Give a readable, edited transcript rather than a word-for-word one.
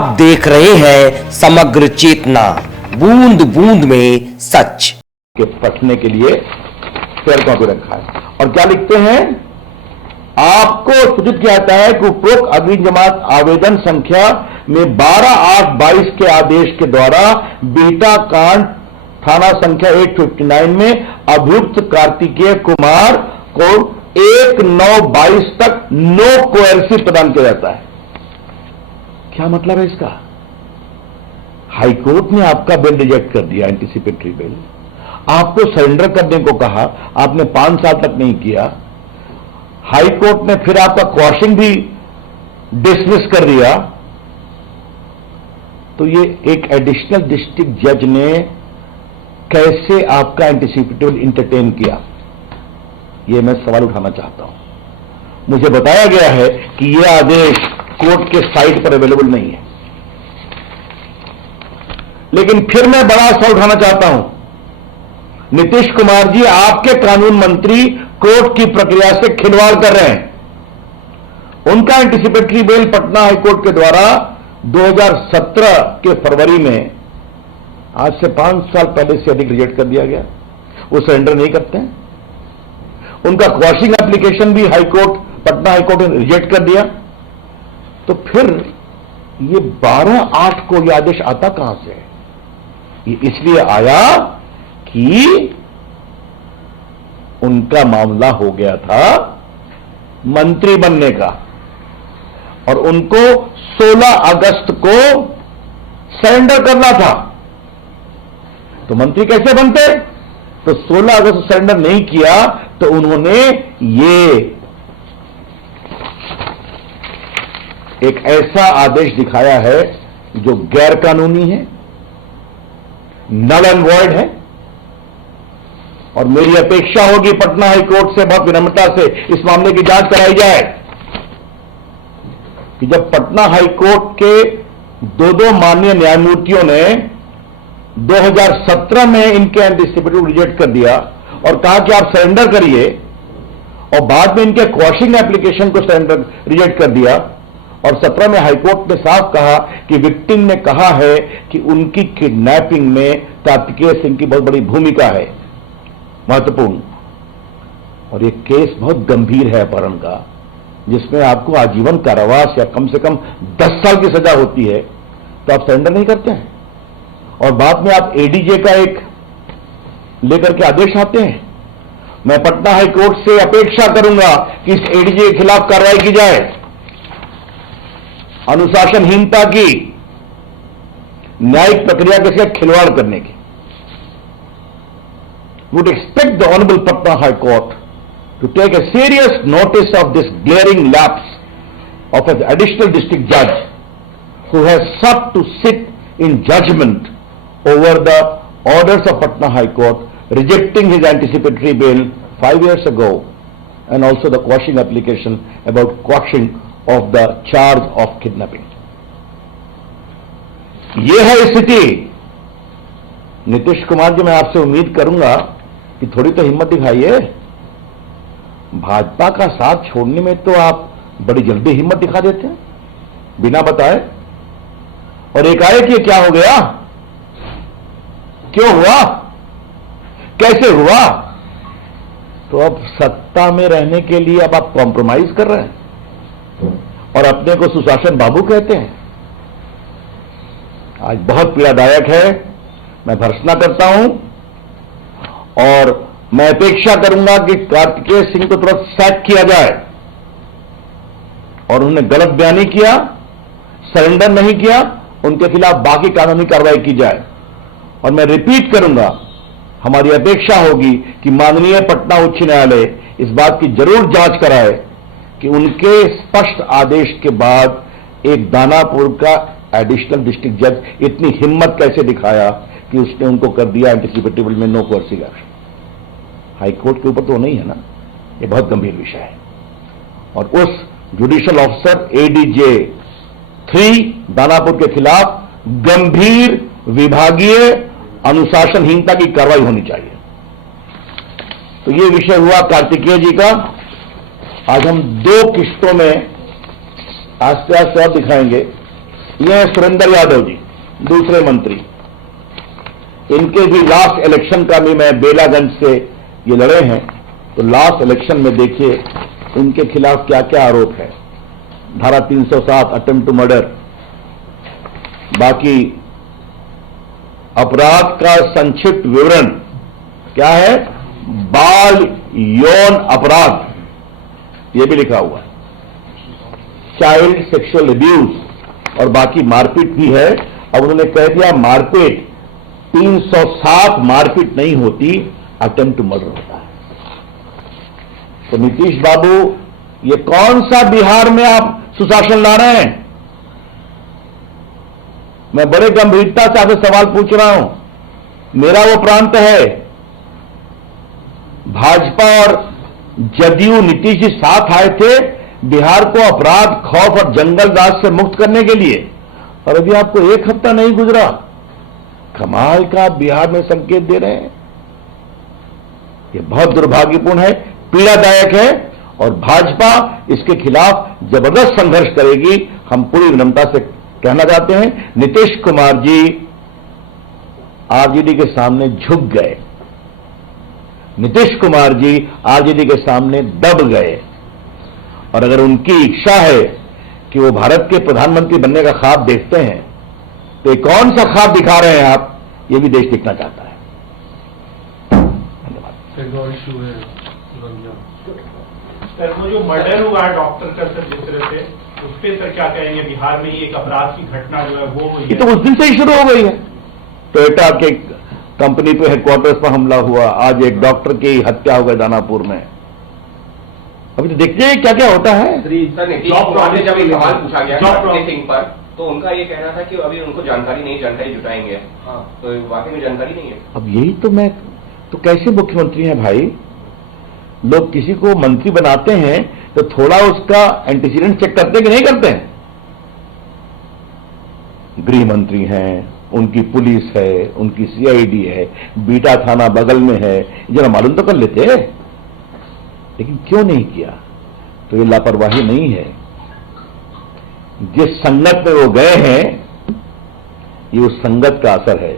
आप देख रहे हैं समग्र चेतना, बूंद बूंद में सच के पढ़ने के लिए फेयर कॉपी रखा है। और क्या लिखते हैं? आपको सूचित किया जाता है कि उपरोक्त अग्रिम जमात आवेदन संख्या में 12/8/22 के आदेश के द्वारा बीटा कांड थाना संख्या 859 में अभियुक्त कार्तिकेय कुमार को 1/9/22 तक नो कोएर्सिव प्रदान किया जाता है। क्या मतलब है इसका? हाईकोर्ट ने आपका बिल रिजेक्ट कर दिया, एंटीसिपेटरी बिल, आपको सरेंडर करने को कहा, आपने 5 साल तक नहीं किया। हाईकोर्ट ने फिर आपका क्वॉशिंग भी डिसमिस कर दिया। तो ये एक एडिशनल डिस्ट्रिक्ट जज ने कैसे आपका एंटीसिपेटरी बिल इंटरटेन किया, ये मैं सवाल उठाना चाहता हूं। मुझे बताया गया है कि यह आदेश कोर्ट के साइट पर अवेलेबल नहीं है, लेकिन फिर मैं बड़ा सवाल उठाना चाहता हूं। नीतीश कुमार जी, आपके कानून मंत्री कोर्ट की प्रक्रिया से खिलवाड़ कर रहे हैं। उनका एंटीसिपेटरी बेल पटना हाईकोर्ट के द्वारा 2017 के फरवरी में, आज से 5 साल पहले से अधिक रिजेक्ट कर दिया गया। वो सरेंडर नहीं करते हैं। उनका क्वॉशिंग एप्लीकेशन भी हाईकोर्ट, पटना हाईकोर्ट ने रिजेक्ट कर दिया। तो फिर ये 12/8 को यह आदेश आता कहां से है? ये इसलिए आया कि उनका मामला हो गया था मंत्री बनने का, और उनको 16 अगस्त को सरेंडर करना था। तो मंत्री कैसे बनते? तो 16 अगस्त को सरेंडर नहीं किया तो उन्होंने ये एक ऐसा आदेश दिखाया है जो गैर कानूनी है, नल एंड वॉइड है। और मेरी अपेक्षा होगी पटना हाईकोर्ट से बहुत विनम्रता से इस मामले की जांच कराई जाए कि जब पटना हाईकोर्ट के दो माननीय न्यायमूर्तियों ने 2017 में इनके एंटीसिपेटरी रिजेक्ट कर दिया और कहा कि आप सरेंडर करिए, और बाद में इनके क्वॉशिंग एप्लीकेशन को सरेंडर रिजेक्ट कर दिया, और 17 में हाईकोर्ट ने साफ कहा कि विक्टिम ने कहा है कि उनकी किडनैपिंग में कार्तिकेय सिंह की बहुत बड़ी भूमिका है, महत्वपूर्ण। और ये केस बहुत गंभीर है अपहरण का, जिसमें आपको आजीवन कारावास या कम से कम 10 साल की सजा होती है, तो आप सरेंडर नहीं करते हैं। और बाद में आप एडीजे का एक लेकर के आदेश आते हैं। मैं पटना हाईकोर्ट से अपेक्षा करूंगा कि इस एडीजे के खिलाफ कार्रवाई की जाए, अनुशासनहीनता की, न्यायिक प्रक्रिया के साथ खिलवाड़ करने की। Would expect the honourable Patna high court to take a serious notice of this glaring lapse of an additional district जज who has sought to sit in judgment over the orders of Patna High Court rejecting his anticipatory bail 5 years ago, and also the quashing application about quashing of the charge of kidnapping. यह है स्थिति। नीतीश कुमार जी, मैं आपसे उम्मीद करूंगा कि थोड़ी तो हिम्मत दिखाइए। भाजपा का साथ छोड़ने में तो आप बड़ी जल्दी हिम्मत दिखा देते हैं बिना बताए, और एकाएक ये क्या हो गया? क्यों हुआ? कैसे हुआ? तो अब सत्ता में रहने के लिए अब आप कॉम्प्रोमाइज कर रहे हैं और अपने को सुशासन बाबू कहते हैं। आज बहुत पीड़ादायक है। मैं भर्त्सना करता हूं और मैं अपेक्षा करूंगा कि कार्तिकेय सिंह को तुरंत सैक किया जाए, और उन्होंने गलत बयानी किया, सरेंडर नहीं किया, उनके खिलाफ बाकी कानूनी कार्रवाई की जाए। और मैं रिपीट करूंगा, हमारी अपेक्षा होगी कि माननीय पटना उच्च न्यायालय इस बात की जरूर जांच कराए कि उनके स्पष्ट आदेश के बाद एक दानापुर का एडिशनल डिस्ट्रिक्ट जज इतनी हिम्मत कैसे दिखाया कि उसने उनको कर दिया एंटीसिपेटरी बिल में नो कोर्सिव एक्शन। हाईकोर्ट के ऊपर तो नहीं है ना, ये बहुत गंभीर विषय है। और उस जुडिशियल ऑफिसर एडीजे 3 दानापुर के खिलाफ गंभीर विभागीय अनुशासनहीनता की कार्रवाई होनी चाहिए। तो ये विषय हुआ कार्तिकेय जी का। आज हम 2 किस्तों में आस्ते आस्ते और दिखाएंगे ये है सुरेंद्र यादव जी, दूसरे मंत्री। इनके भी लास्ट इलेक्शन का भी मैं बेलागंज से ये लड़े हैं, तो लास्ट इलेक्शन में देखिए इनके खिलाफ क्या क्या आरोप है। धारा 307 अटेम्प्ट टू मर्डर, बाकी अपराध का संक्षिप्त विवरण क्या है, बाल यौन अपराध, यह भी लिखा हुआ है, चाइल्ड सेक्सुअल अब्यूज, और बाकी मारपीट भी है। अब उन्होंने कह दिया मारपीट 307 मारपीट नहीं होती, अटेम्प्ट टू मर्डर होता है। तो नीतीश बाबू, ये कौन सा बिहार में आप सुशासन ला रहे हैं? मैं बड़े गंभीरता से आपसे सवाल पूछ रहा हूं। मेरा वो प्रांत है, भाजपा और जदयू नीतीश जी साथ आए थे बिहार को अपराध, खौफ और जंगल राज से मुक्त करने के लिए, और अभी आपको एक हफ्ता नहीं गुजरा, कमाल का बिहार में संकेत दे रहे हैं। यह बहुत दुर्भाग्यपूर्ण है, पीड़ादायक है, और भाजपा इसके खिलाफ जबरदस्त संघर्ष करेगी। हम पूरी विनम्रता से कहना चाहते हैं, नीतीश कुमार जी आरजेडी के सामने झुक गए, नीतीश कुमार जी आरजेडी के सामने दब गए, और अगर उनकी इच्छा है कि वो भारत के प्रधानमंत्री बनने का ख्वाब देखते हैं, तो कौन सा ख्वाब दिखा रहे हैं आप, ये भी देश देखना चाहता है। सर, वो जो मर्डर हुआ है डॉक्टर का, सर, जिस तरह से उस पर सर क्या कहेंगे? बिहार में ही एक अपराध की घटना जो है वो हुई ये है। तो उस दिन से ही शुरू हो गई है। टोयोटा के कंपनी पे हेडक्वार्टर्स पर हमला हुआ, आज एक डॉक्टर की हत्या हो गई दानापुर में। अभी तो देखते हैं क्या क्या होता है। सर, नीतीश कुमार से जब एक सवाल पूछा गया हरप्रीत सिंह पर, तो उनका ये कहना था कि अभी उनको जानकारी नहीं, जानकारी जुटाएंगे। हाँ, तो वाकई में जानकारी नहीं है। अब यही तो मैं तो कैसे मुख्यमंत्री हैं भाई? लोग किसी को मंत्री बनाते हैं तो थोड़ा उसका एंटीसीडेंट चेक करते हैं कि नहीं करते हैं? गृह मंत्री हैं, उनकी पुलिस है, उनकी सीआईडी है, बीटा थाना बगल में है, जरा मालूम तो कर लेते हैं। लेकिन क्यों नहीं किया? तो ये लापरवाही नहीं है, जिस संगत में वो गए हैं ये उस संगत का असर है।